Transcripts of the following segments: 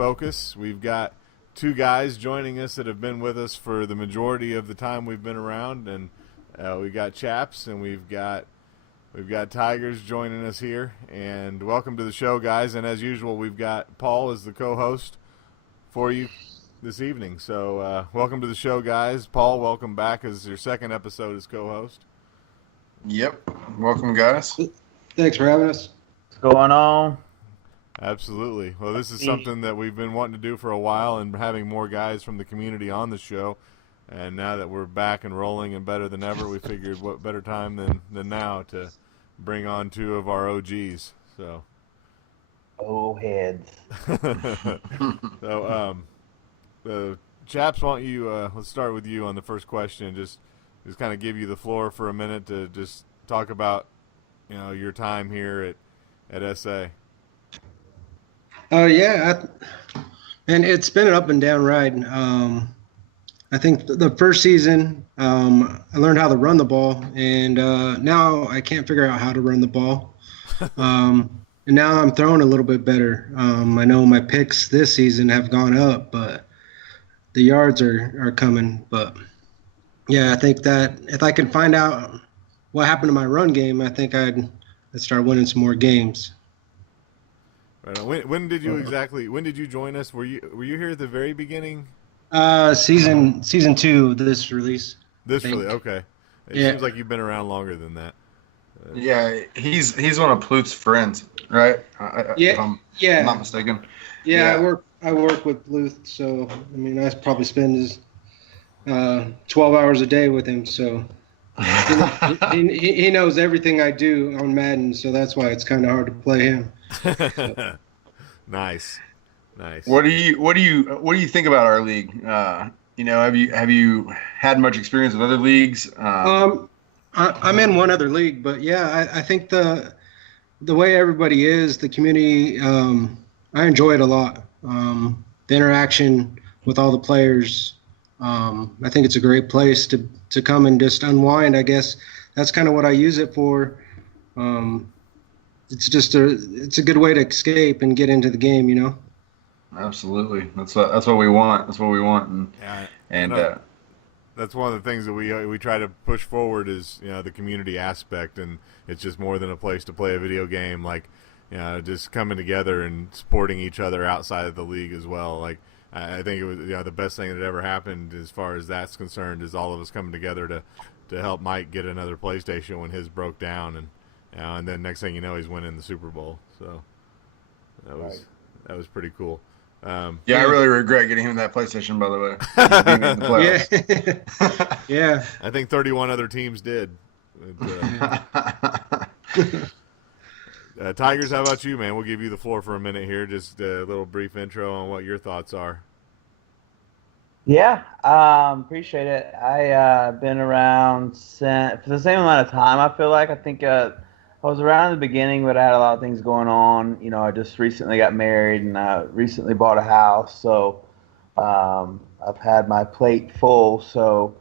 focus. We've got two guys joining us that have been with us for the majority of the time we've been around, and we got Chaps and we've got Tigers joining us here. And welcome to the show, guys. And as usual, we've got Paul as the co-host for you this evening. So welcome to the show, guys. Paul, welcome back as your second episode as co-host. Yep. Welcome, guys. Thanks for having us. What's going on? Absolutely. Well, this is something that we've been wanting to do for a while, and having more guys from the community on the show. And now that we're back and rolling and better than ever, we figured what better time than now to bring on two of our OGs. So, heads. So, Chaps, why don't you let's start with you on the first question. Just kind of give you the floor for a minute to just talk about your time here at SA. Yeah, and it's been an up and down ride. I think the first season, I learned how to run the ball, and now I can't figure out how to run the ball. And now I'm throwing a little bit better. I know my picks this season have gone up, but the yards are coming. But yeah, I think that if I can find out what happened to my run game, I think I'd start winning some more games. Right. When did you join us? Were you here at the very beginning? Season 2, this release. Okay. It seems like you've been around longer than that. Yeah, he's one of Plute's friends, right? If I'm not mistaken. Yeah, I work with Bluth, so I mean I probably spend 12 hours a day with him, so he knows everything I do on Madden, so that's why it's kind of hard to play him. Nice. What do you think about our league? Have you had much experience with other leagues? I'm in one other league, but yeah, I think the way everybody is, the community, I enjoy it a lot. The interaction with all the players, I think it's a great place to come and just unwind. I guess that's kind of what I use it for. It's a good way to escape and get into the game, Absolutely. That's what we want. That's what we want. And that's one of the things that we try to push forward is the community aspect, and it's just more than a place to play a video game. Like just coming together and supporting each other outside of the league as well. Like I think it was the best thing that ever happened as far as that's concerned is all of us coming together to help Mike get another PlayStation when his broke down, and then next thing you know he's winning the Super Bowl. So that was pretty cool. I really regret getting him that PlayStation, by the way. Being in the playoffs. Yeah. I think 31 other teams did. Tigers, how about you, man? We'll give you the floor for a minute here. Just a little brief intro on what your thoughts are. Yeah, appreciate it. I've been around for the same amount of time, I feel like. I think I was around in the beginning, but I had a lot of things going on. I just recently got married, and I recently bought a house. So I've had my plate full. So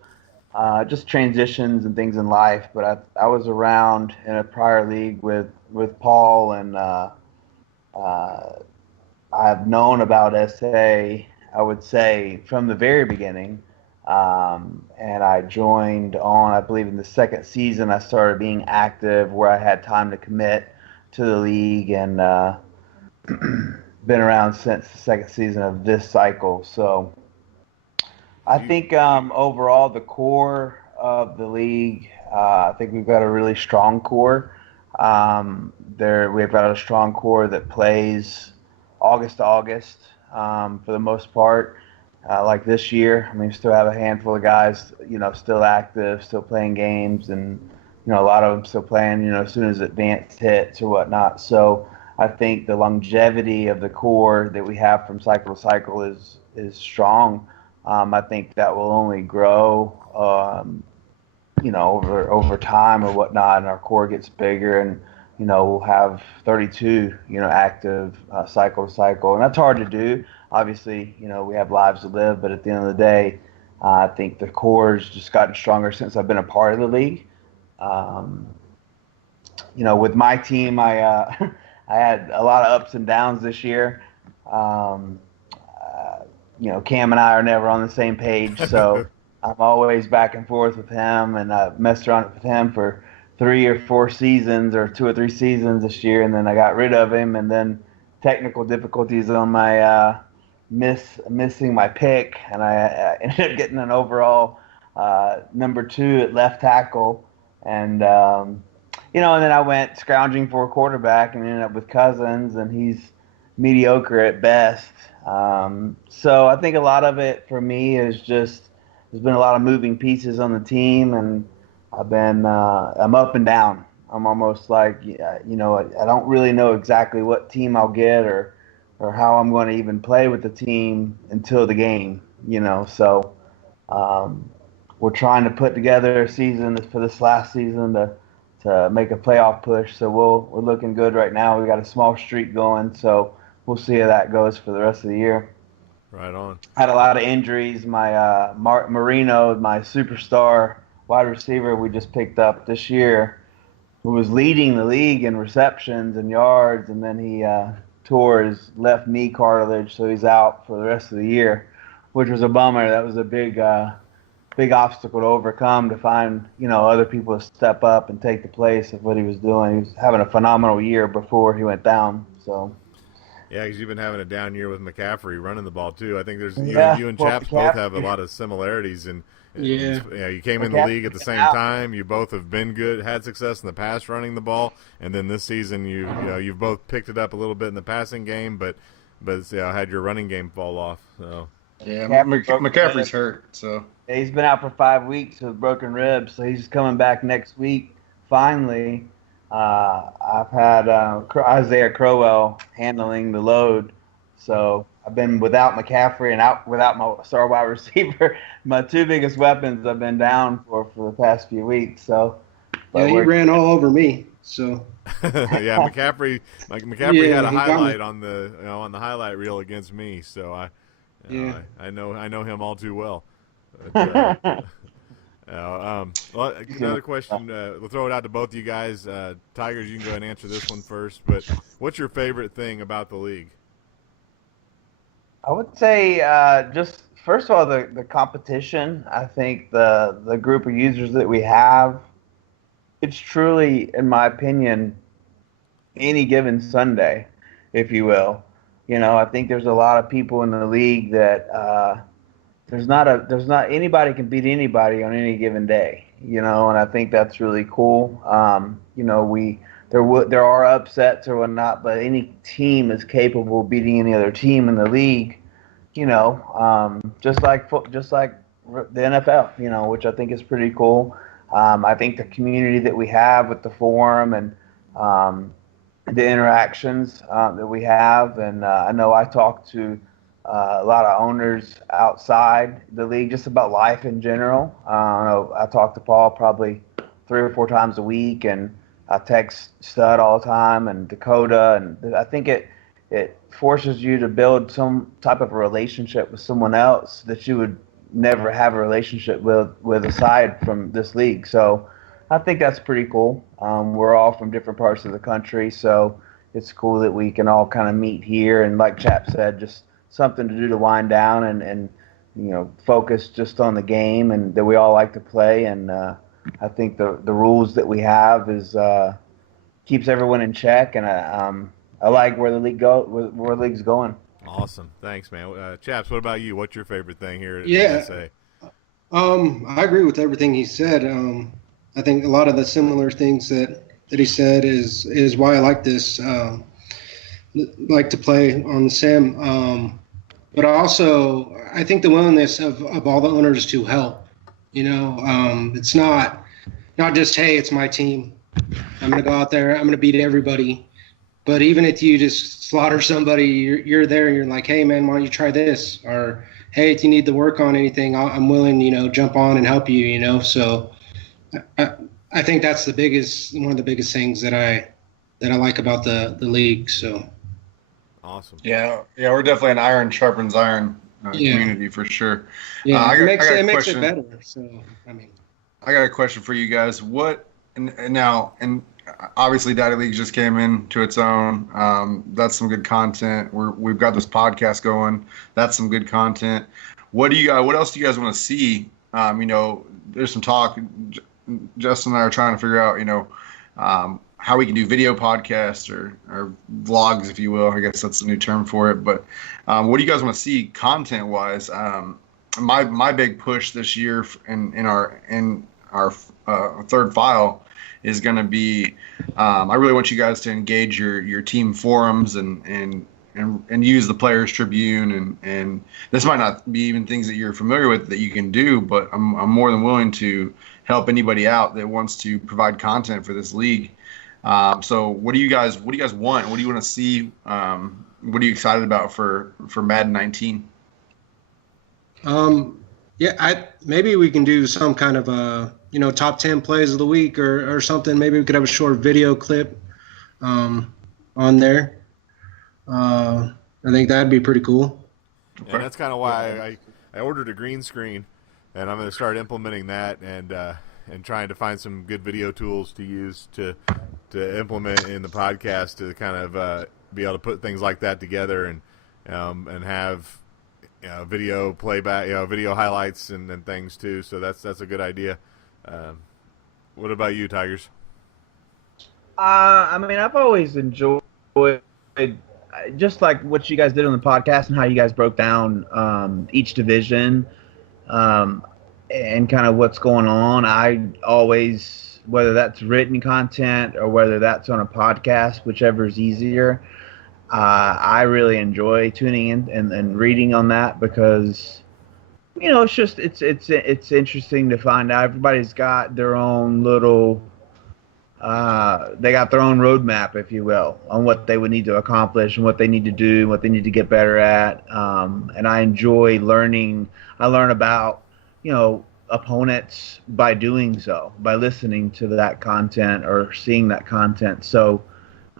just transitions and things in life. But I was around in a prior league with Paul, and I've known about SA, I would say, from the very beginning. And I joined on, I believe in the second season, I started being active where I had time to commit to the league, and been around since the second season of this cycle. So I think overall the core of the league, I think we've got a really strong core. We've got a strong core that plays August to August for the most part. Like this year, I mean, we still have a handful of guys, still active, still playing games, and a lot of them still playing, as soon as advanced hits or whatnot. So I think the longevity of the core that we have from cycle to cycle is strong. I think that will only grow, over time or whatnot, and our core gets bigger, and we'll have 32, active cycle to cycle, and that's hard to do. Obviously, we have lives to live, but at the end of the day, I think the core's just gotten stronger since I've been a part of the league. With my team, I I had a lot of ups and downs this year. Cam and I are never on the same page, so I'm always back and forth with him, and I messed around with him for 3 or 4 seasons or 2 or 3 seasons this year, and then I got rid of him, and then technical difficulties on my missing my pick, and I ended up getting an overall number 2 at left tackle, and and then I went scrounging for a quarterback and ended up with Cousins, and he's mediocre at best. So I think a lot of it for me is just there's been a lot of moving pieces on the team, and I'm up and down. I'm almost like I don't really know exactly what team I'll get or how I'm going to even play with the team until the game. So we're trying to put together a season for this last season to make a playoff push. So we're looking good right now. We got a small streak going, so we'll see how that goes for the rest of the year. Right on. I had a lot of injuries. My Marino, my superstar wide receiver we just picked up this year, who was leading the league in receptions and yards, and then he tore his left knee cartilage, so he's out for the rest of the year, which was a bummer. That was a big obstacle to overcome, to find other people to step up and take the place of what he was doing. He was having a phenomenal year before he went down. So. Yeah, because you've been having a down year with McCaffrey running the ball too. I think there's you and Chaps both have a lot of similarities, and you came in the league at the same time. You both have been good, had success in the past running the ball, and then this season you've both picked it up a little bit in the passing game, but had your running game fall off. So yeah, McCaffrey's hurt, so yeah, he's been out for 5 weeks with broken ribs, so he's coming back next week finally. I've had Isaiah Crowell handling the load, so I've been without McCaffrey and out without my star wide receiver. My 2 biggest weapons I've been down for the past few weeks. So yeah, he ran all over me. So yeah, McCaffrey had a highlight on the on the highlight reel against me, so I know him all too well. But, another question. We'll throw it out to both of you guys. Tigers, you can go ahead and answer this one first. But what's your favorite thing about the league? I would say just first of all the competition. I think the group of users that we have, it's truly, in my opinion, any given Sunday, if you will. I think there's a lot of people in the league that. There's not anybody can beat anybody on any given day, and I think that's really cool. There are upsets or whatnot, but any team is capable of beating any other team in the league, just like the NFL, which I think is pretty cool. I think the community that we have with the forum and the interactions that we have, and I know I talk to a lot of owners outside the league just about life in general. I talk to Paul probably 3 or 4 times a week, and I text Stud all the time and Dakota, and I think it forces you to build some type of a relationship with someone else that you would never have a relationship with aside from this league. So I think that's pretty cool. We're all from different parts of the country, so it's cool that we can all kind of meet here, and like Chap said, just something to do to wind down and focus just on the game, and that we all like to play. And I think the rules that we have is keeps everyone in check, and I like where the league's going. Awesome, thanks, man. Chaps, what about you? What's your favorite thing here at USA? I agree with everything he said. I think a lot of the similar things that he said is why I like this. Like to play on the sim, but also I think the willingness of all the owners to help. It's not just, hey, it's my team, I'm gonna go out there, I'm gonna beat everybody. But even if you just slaughter somebody, you're there and you're like, hey man, why don't you try this? Or hey, if you need to work on anything, I'm willing, jump on and help you. So I think that's one of the biggest things that I like about the league. So. Awesome. Yeah, we're definitely an iron sharpens iron community for sure. Yeah, it makes it better. So I got a question for you guys. What now? And obviously Daddy Leagues just came into its own. That's some good content. We've got this podcast going. That's some good content. What else do you guys want to see? There's some talk. Justin and I are trying to figure out, how we can do video podcasts or vlogs, if you will. I guess that's the new term for it. But what do you guys want to see content wise? My big push this year in our third file is going to be, I really want you guys to engage your team forums and use the Players Tribune, and this might not be even things that you're familiar with that you can do, but I'm more than willing to help anybody out that wants to provide content for this league. So what do you guys want? What do you want to see? What are you excited about for Madden 19? Maybe we can do some kind of top 10 plays of the week or something. Maybe we could have a short video clip on there. I think that'd be pretty cool. And that's kind of why I ordered a green screen, and I'm going to start implementing that and trying to find some good video tools to use to implement in the podcast to kind of be able to put things like that together and have video playback, video highlights and things too. So that's a good idea. What about you, Tigers? I've always enjoyed just like what you guys did on the podcast and how you guys broke down each division and kind of what's going on. I always, whether that's written content or whether that's on a podcast, whichever is easier, I really enjoy tuning in and reading on that because it's just it's interesting to find out. Everybody's got their own little they got their own roadmap, if you will, on what they would need to accomplish and what they need to do, what they need to get better at. And I enjoy learning. I learn about opponents by doing so, by listening to that content or seeing that content. So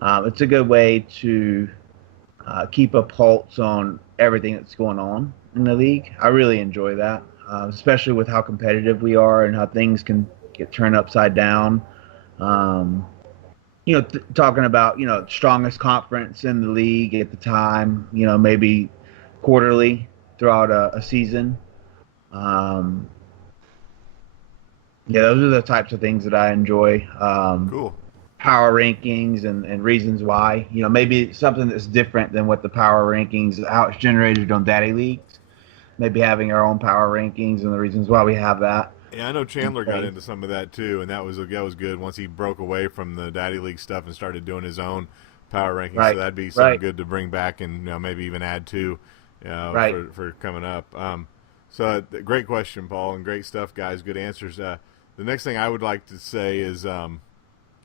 it's a good way to keep a pulse on everything that's going on in the league. I really enjoy that, especially with how competitive we are and how things can get turned upside down. Talking about, strongest conference in the league at the time, maybe quarterly throughout a season. Those are the types of things that I enjoy. Cool. Power rankings and reasons why. Maybe something that's different than what the power rankings, how it's generated on Daddy Leagues. Maybe having our own power rankings and the reasons why we have that. Yeah, I know Chandler got into some of that too, and that was good once he broke away from the Daddy League stuff and started doing his own power rankings. Right. So that'd be something good to bring back and maybe even add to for coming up. So great question, Paul, and great stuff, guys. Good answers. The next thing I would like to say is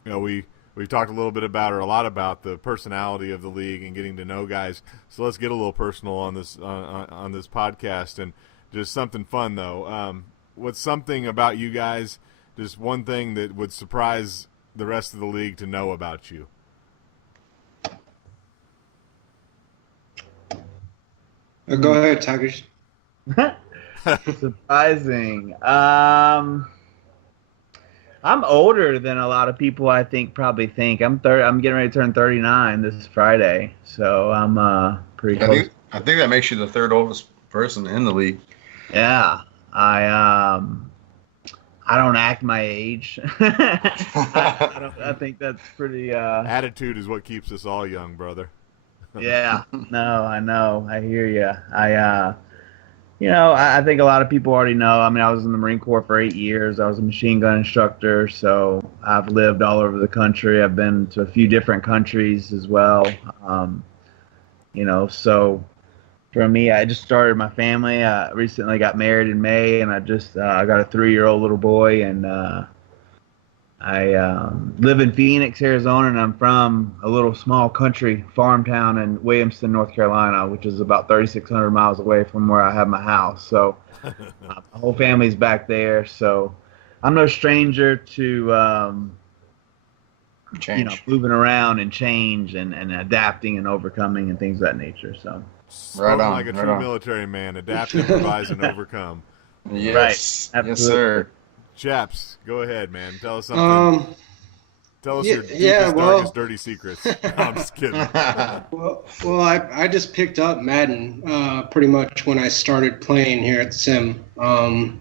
we've talked a lot about the personality of the league and getting to know guys. So let's get a little personal on this on this podcast and just something fun though. What's something about you guys, just one thing that would surprise the rest of the league to know about you? Go ahead, Tigers. Surprising. I'm older than a lot of people I think probably think. I'm getting ready to turn 39 this Friday, so I'm pretty close. I think that makes you the third oldest person in the league. Yeah. I don't act my age. I think that's pretty. Attitude is what keeps us all young, brother. Yeah. No, I know. I hear you. I think a lot of people already know. I was in the Marine Corps for 8 years. I was a machine gun instructor, so I've lived all over the country. I've been to a few different countries as well. So. For me, I just started my family. I recently got married in May, and I just I got a 3-year-old little boy, and I live in Phoenix, Arizona, and I'm from a little small country farm town in Williamston, North Carolina, which is about 3,600 miles away from where I have my house. So my whole family's back there. So I'm no stranger to moving around and change and adapting and overcoming and things of that nature. So. Right on, like a true military man, adapt, improvise, and overcome. Yes, right. Yes, sir. Chaps, go ahead, man. Tell us something. Tell us your Yeah, deepest, darkest, dirty secrets. No, I'm just kidding. Well, I just picked up Madden pretty much when I started playing here at Sim. That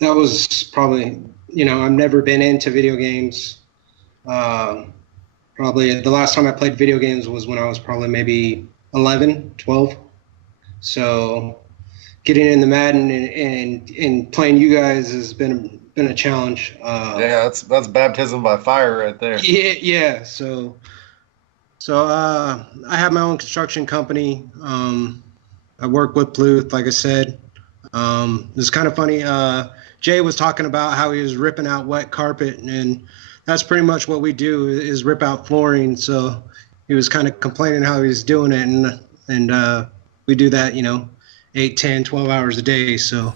was probably, I've never been into video games. Probably the last time I played video games was when I was probably maybe 11, 12. So getting in the Madden and playing you guys has been a challenge. Yeah, that's baptism by fire right there. Yeah. So I have my own construction company. I work with Bluth, like I said. It's kind of funny. Jay was talking about how he was ripping out wet carpet, and that's pretty much what we do is rip out flooring. So he was kind of complaining how he was doing it, and we do that, 8, 10, 12 hours a day. So.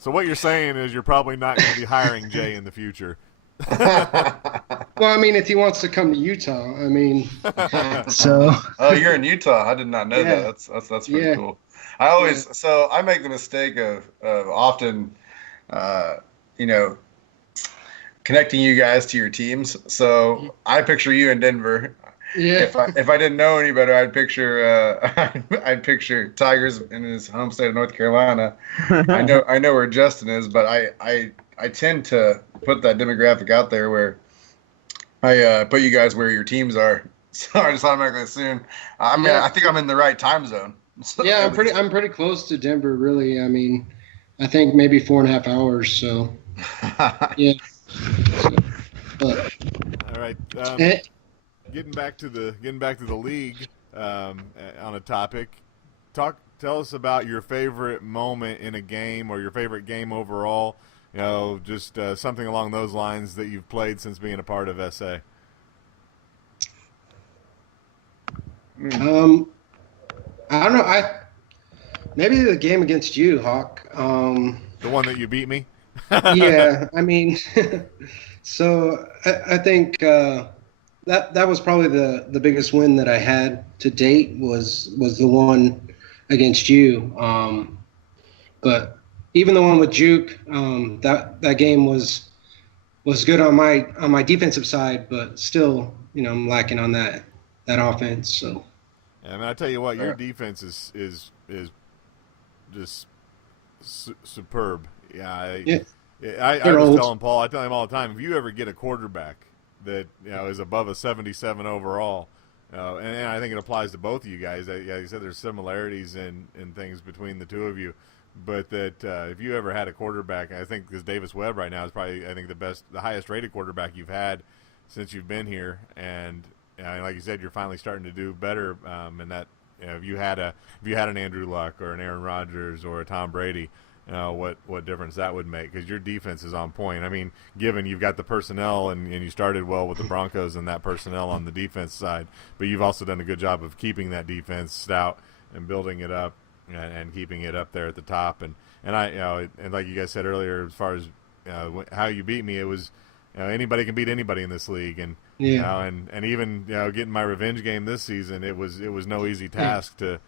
So what you're saying is you're probably not going to be hiring Jay in the future. Well, I mean, if he wants to come to Utah, I mean, so. Oh, you're in Utah. I did not know Yeah. that. That's pretty cool. So I make the mistake of often, connecting you guys to your teams. So I picture you in Denver. Yeah. If I didn't know any better, I'd picture Tigers in his home state of North Carolina. I know where Justin is, but I tend to put that demographic out there where I put you guys where your teams are. So I just automatically assume. I mean, Yeah. I think I'm in the right time zone. So Yeah, I'm pretty close to Denver, really. I mean, I think maybe 4.5 hours. So, yeah. But, All right. Getting back to the league on a topic. Tell us about your favorite moment in a game or your favorite game overall. Just something along those lines that you've played since being a part of SA. I don't know. Maybe the game against you, Hawk. The one that you beat me? Yeah, I mean, so I think that was probably the biggest win that I had to date was the one against you. But even the one with Juke, that game was good on my defensive side, but still, I'm lacking on that offense. So. I mean, I tell you what, your defense is just superb. I was telling Paul, I tell him all the time, if you ever get a quarterback that is above a 77 overall, and I think it applies to both of you guys. You said there's similarities in things between the two of you, but that if you ever had a quarterback, I think because Davis Webb right now is probably the highest rated quarterback you've had since you've been here, and like you said, you're finally starting to do better. And that if you had an Andrew Luck or an Aaron Rodgers or a Tom Brady. What difference that would make, because your defense is on point. I mean, given you've got the personnel and you started well with the Broncos and that personnel on the defense side, but you've also done a good job of keeping that defense stout and building it up and keeping it up there at the top. And I and like you guys said earlier, as far as how you beat me, it was anybody can beat anybody in this league, and and even getting my revenge game this season, it was no easy task to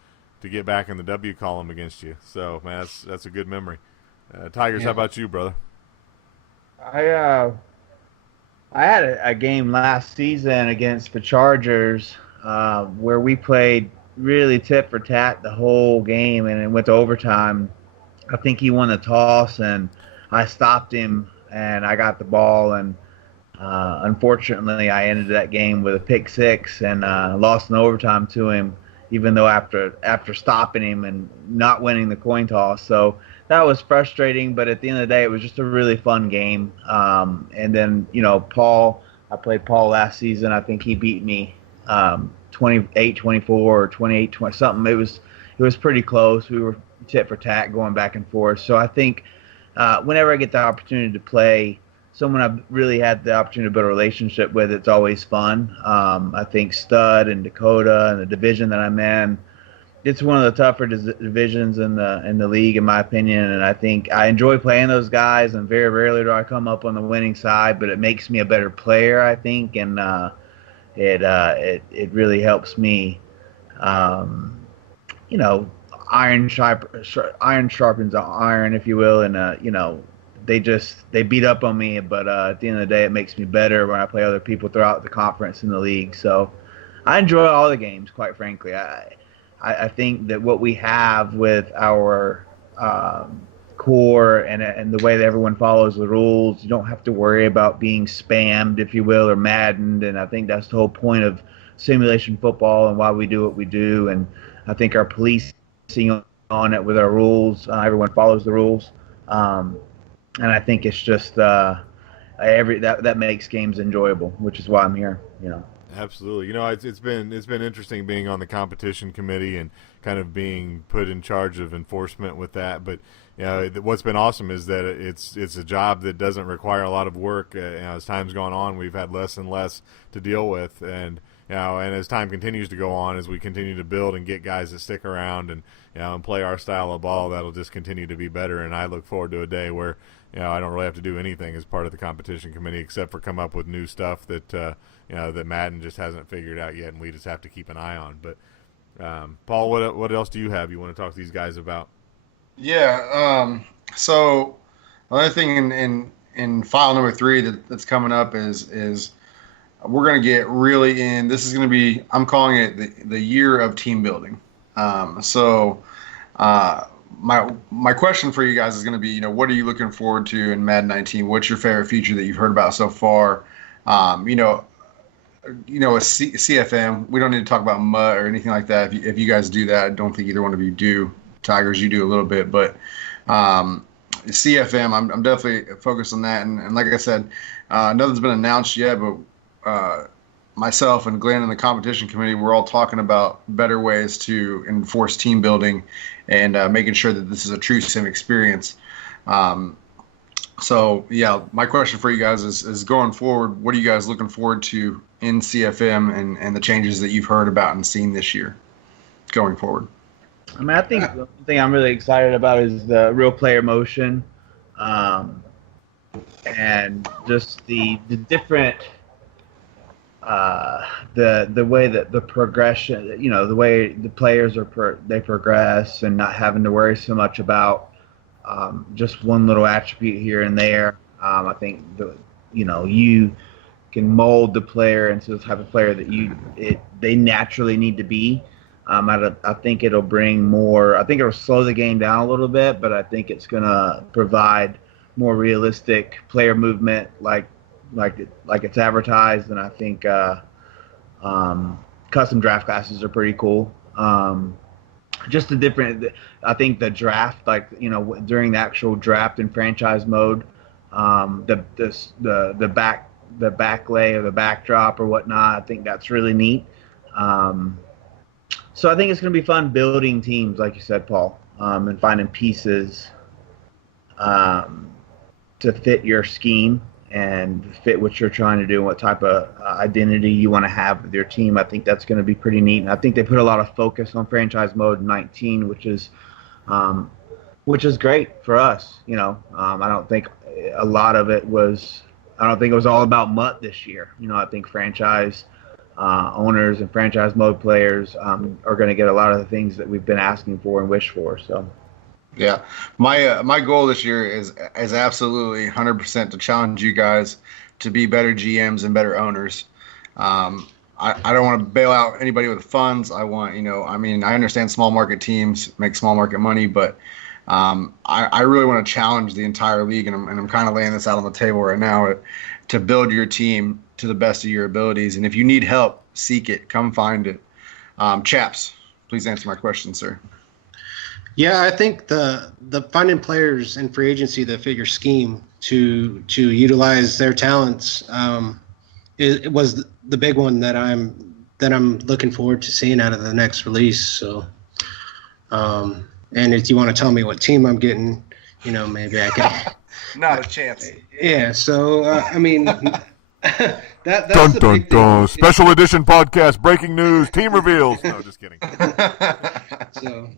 get back in the W column against you. So, man, that's a good memory. Tigers, how about you, brother? I had a game last season against the Chargers where we played really tit for tat the whole game, and it went to overtime. I think he won the toss, and I stopped him, and I got the ball, and unfortunately I ended that game with a pick six and lost in overtime to him, even though after stopping him and not winning the coin toss. So that was frustrating, but at the end of the day, it was just a really fun game. And then, Paul, I played Paul last season. I think he beat me 28-24 or 28-20, something. It was pretty close. We were tit for tat going back and forth. So I think whenever I get the opportunity to play someone I've really had the opportunity to build a relationship with, it's always fun. I think Stud and Dakota and the division that I'm in, it's one of the tougher divisions in the league, in my opinion. And I think I enjoy playing those guys, and very rarely do I come up on the winning side, but it makes me a better player, I think, and it really helps me. Iron sharpens iron, if you will, and they beat up on me, but at the end of the day, it makes me better when I play other people throughout the conference and the league. So I enjoy all the games, quite frankly. I think that what we have with our core and the way that everyone follows the rules, you don't have to worry about being spammed, if you will, or maddened. And I think that's the whole point of simulation football and why we do what we do. And I think our policing on it with our rules, everyone follows the rules. And I think it's just that makes games enjoyable, which is why I'm here. Absolutely. It's been interesting being on the competition committee and kind of being put in charge of enforcement with that. But what's been awesome is that it's a job that doesn't require a lot of work. As time's gone on, we've had less and less to deal with, and and as time continues to go on, as we continue to build and get guys that stick around and and play our style of ball, that'll just continue to be better. And I look forward to a day where I don't really have to do anything as part of the competition committee except for come up with new stuff that that Madden just hasn't figured out yet, and we just have to keep an eye on. But Paul, what else do you have you want to talk to these guys about? Yeah. So another thing in file number 3 that's coming up is we're going to get really in. This is going to be, I'm calling it the year of team building. My question for you guys is going to be, what are you looking forward to in Madden 19? What's your favorite feature that you've heard about so far? A CFM. We don't need to talk about MUT or anything like that. If you guys do that, I don't think either one of you do. Tigers, you do a little bit, but CFM, I'm definitely focused on that. And like I said, nothing's been announced yet, but myself and Glenn and the competition committee, we're all talking about better ways to enforce team building and making sure that this is a true sim experience. So yeah, my question for you guys is going forward, what are you guys looking forward to in CFM and the changes that you've heard about and seen this year going forward? I mean, I think the thing I'm really excited about is the real player motion, and just the different the way that the progression, the way the players they progress, and not having to worry so much about just one little attribute here and there. I think you can mold the player into the type of player that they naturally need to be. I think it'll bring more. I think it'll slow the game down a little bit, but I think it's gonna provide more realistic player movement, like it's advertised. And I think custom draft classes are pretty cool. Just the different. I think the draft, during the actual draft in franchise mode, the backlay or the backdrop or whatnot. I think that's really neat. So I think it's going to be fun building teams, like you said, Paul, and finding pieces to fit your scheme and fit what you're trying to do and what type of identity you want to have with your team. I think that's going to be pretty neat. And I think they put a lot of focus on franchise mode 19, which is great for us. I don't think a lot of it was. I don't think it was all about MUT this year. I think franchise owners and franchise mode players are going to get a lot of the things that we've been asking for and wish for. So, yeah, my goal this year is absolutely 100% to challenge you guys to be better GMs and better owners. I don't want to bail out anybody with funds. I want, I understand small market teams make small market money, but I really want to challenge the entire league, and I'm kind of laying this out on the table right now to build your team to the best of your abilities. And if you need help, seek it. Come find it. Chaps, please answer my question, sir. Yeah, I think the finding players in free agency that fit your scheme to utilize their talents it was the big one that I'm looking forward to seeing out of the next release. So, and if you want to tell me what team I'm getting, maybe I can. Not a chance. Yeah. So that's dun, the dun, big dun. thing. Special edition podcast, breaking news, team reveals. No, just kidding. So,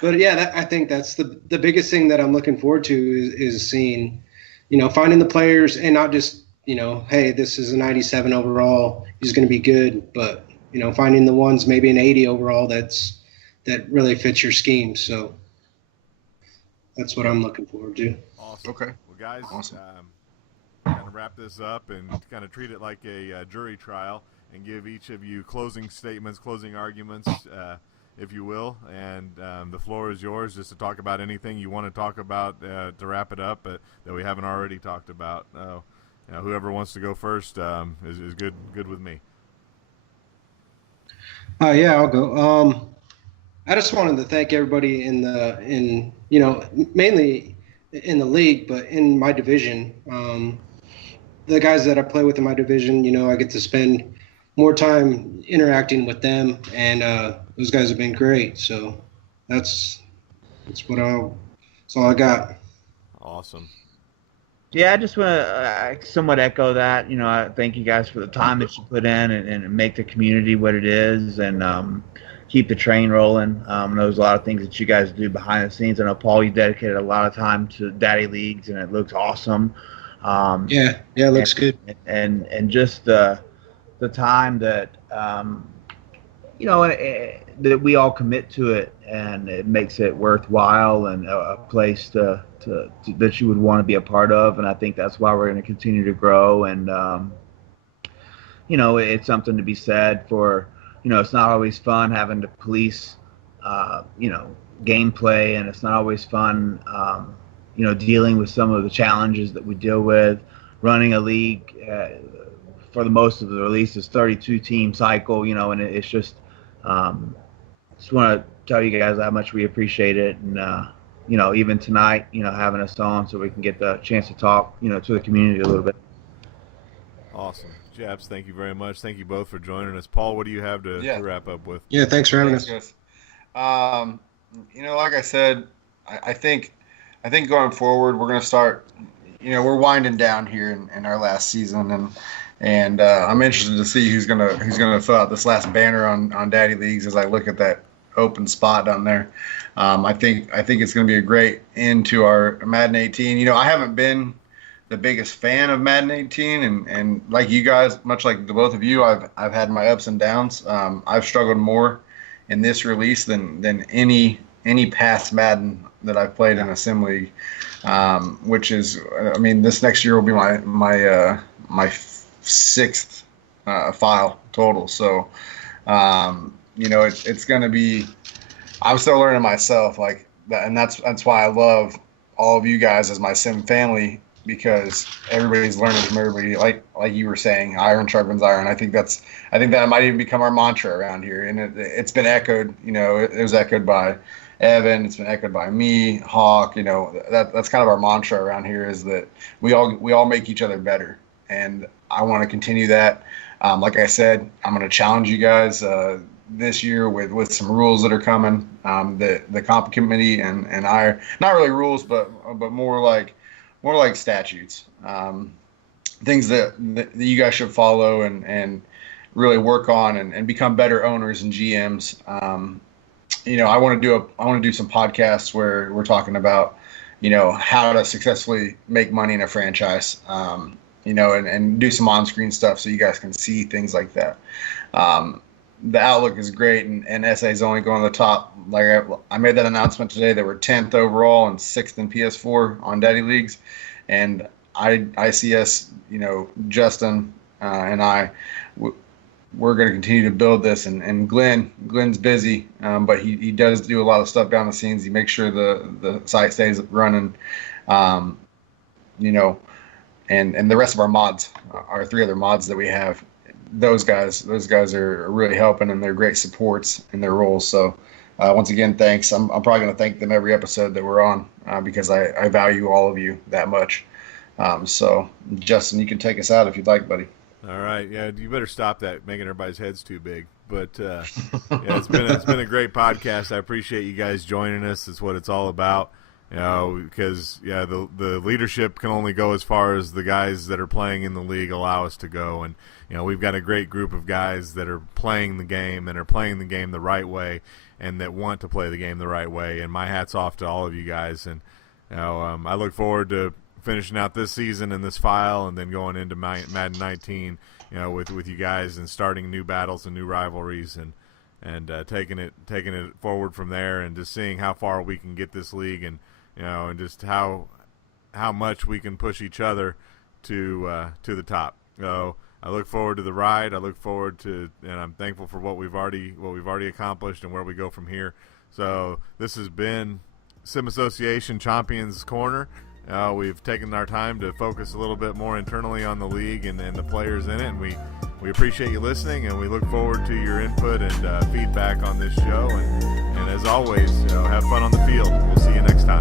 but yeah, I think that's the biggest thing that I'm looking forward to is seeing, finding the players and not just, hey, this is a 97 overall, he's going to be good, but finding the ones maybe an 80 overall that really fits your scheme. So that's what I'm looking forward to. Awesome. Okay. Well, Well, guys, Awesome. kind of wrap this up and kind of treat it like a jury trial and give each of you closing statements, closing arguments, if you will. And the floor is yours just to talk about anything you want to talk about to wrap it up that we haven't already talked about. Whoever wants to go first is good with me. Yeah, I'll go. I just wanted to thank everybody mainly in the league, but in my division. The guys that I play with in my division, I get to spend more time interacting with them, and those guys have been great. So that's all I got. Awesome. Yeah, I just want to somewhat echo that. I thank you guys for the time that you put in and make the community what it is, and keep the train rolling. There's a lot of things that you guys do behind the scenes. I know, Paul, you dedicated a lot of time to Daddy Leagues, and it looks awesome. Yeah, it looks good. And just the time that that we all commit to it, and it makes it worthwhile and a place to that you would want to be a part of. And I think that's why we're going to continue to grow. And it's something to be said for, it's not always fun having to police gameplay, and it's not always fun dealing with some of the challenges that we deal with running a league. For the most of the releases, 32-team cycle, and it's just want to tell you guys how much we appreciate it. And even tonight, having us on so we can get the chance to talk to the community a little bit. Awesome. Japs, thank you very much. Thank you both for joining us. Paul, what do you have to wrap up with? Yeah, thanks for having us. Guys. Like I said, I think going forward we're going to start. We're winding down here in our last season, and I'm interested to see who's gonna fill out this last banner on Daddy Leagues as I look at that open spot down there. I think it's going to be a great end to our Madden 18. I haven't been the biggest fan of Madden 18, and like you guys, much like the both of you, I've had my ups and downs. I've struggled more in this release than any past Madden that I've played in a sim league, which is, this next year will be my sixth file total. So, it's going to be. I'm still learning myself, like that, and that's why I love all of you guys as my sim family, because everybody's learning from everybody. Like you were saying, iron sharpens iron. I think that might even become our mantra around here, and it's been echoed. It was echoed by Evan. It's been echoed by me, Hawk. That's kind of our mantra around here, is that we all make each other better, and I want to continue that. Like I said, I'm going to challenge you guys this year with some rules that are coming. The comp committee and I, not really rules, but more like statutes, things that you guys should follow and really work on and become better owners and GMs. I want to do some podcasts where we're talking about how to successfully make money in a franchise. And do some on-screen stuff so you guys can see things like that. The outlook is great, and SA is only going to the top. Like I made that announcement today that we're 10th overall and 6th in PS4 on Daddy Leagues, and I see us, Justin and I, we're going to continue to build this. And Glenn's busy, but he does do a lot of stuff behind the scenes. He makes sure the site stays running, and the rest of our mods, our 3 other mods that we have, those guys are really helping, and they're great supports in their roles. So once again, thanks. I'm probably going to thank them every episode that we're on, because I value all of you that much. So Justin, you can take us out if you'd like, buddy. All right. Yeah, you better stop that, making everybody's heads too big. But it's been a great podcast. I appreciate you guys joining us. It's what it's all about. Because the leadership can only go as far as the guys that are playing in the league allow us to go, and we've got a great group of guys that are playing the game and are playing the game the right way, and that want to play the game the right way. And my hat's off to all of you guys. And I look forward to finishing out this season in this file, and then going into Madden 19, with you guys, and starting new battles and new rivalries, and taking it forward from there, and just seeing how far we can get this league, and and just how how much we can push each other to the top. So I look forward to the ride. I look forward to, and I'm thankful for what we've already accomplished and where we go from here. So this has been Sim Association Chompions Corner. We've taken our time to focus a little bit more internally on the league and the players in it, and we appreciate you listening, and we look forward to your input and feedback on this show. And as always, have fun on the field. We'll see you next time.